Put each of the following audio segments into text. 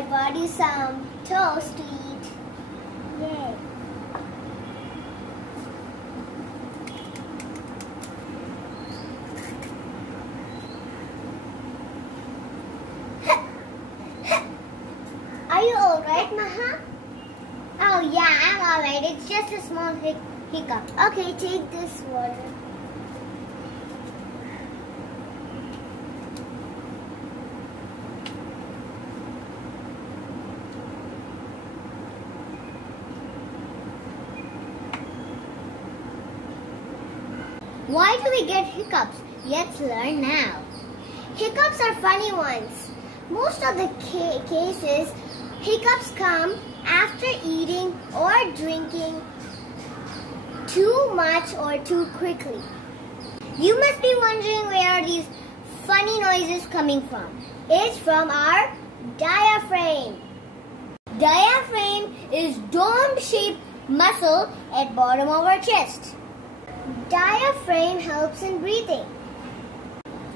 I bought you some toast to eat. Yay. Are you alright, Maha? Oh yeah, I'm alright. It's just a small hiccup. Okay, take this water. Why do we get hiccups? Let's learn now. Hiccups are funny ones. Most of the cases, hiccups come after eating or drinking too much or too quickly. You must be wondering where are these funny noises coming from. It's from our diaphragm. Diaphragm is dome-shaped muscle at bottom of our chest. Diaphragm helps in breathing.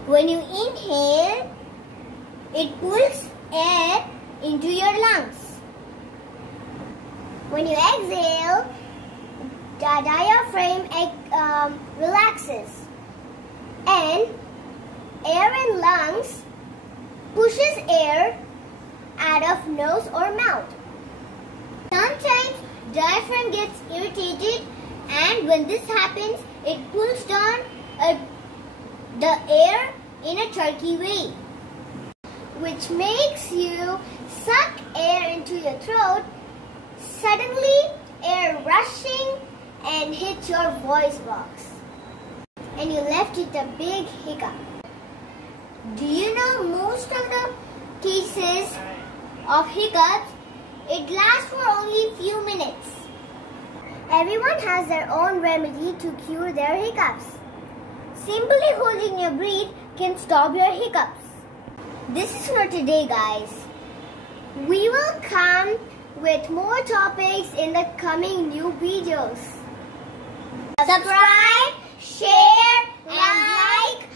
When you inhale, it pulls air into your lungs. When you exhale, the diaphragm relaxes, and air in lungs pushes air out of nose or mouth. Sometimes diaphragm gets irritated, and when this happens, it pulls down the air in a jerky way, which makes you suck air into your throat. Suddenly, air rushing and hits your voice box, and you left with a big hiccup. Do you know most of the cases of hiccups, it lasts for only a few minutes. Everyone has their own remedy to cure their hiccups. Simply holding your breath can stop your hiccups. This is for today, guys. We will come with more topics in the coming new videos. Subscribe, share, and like.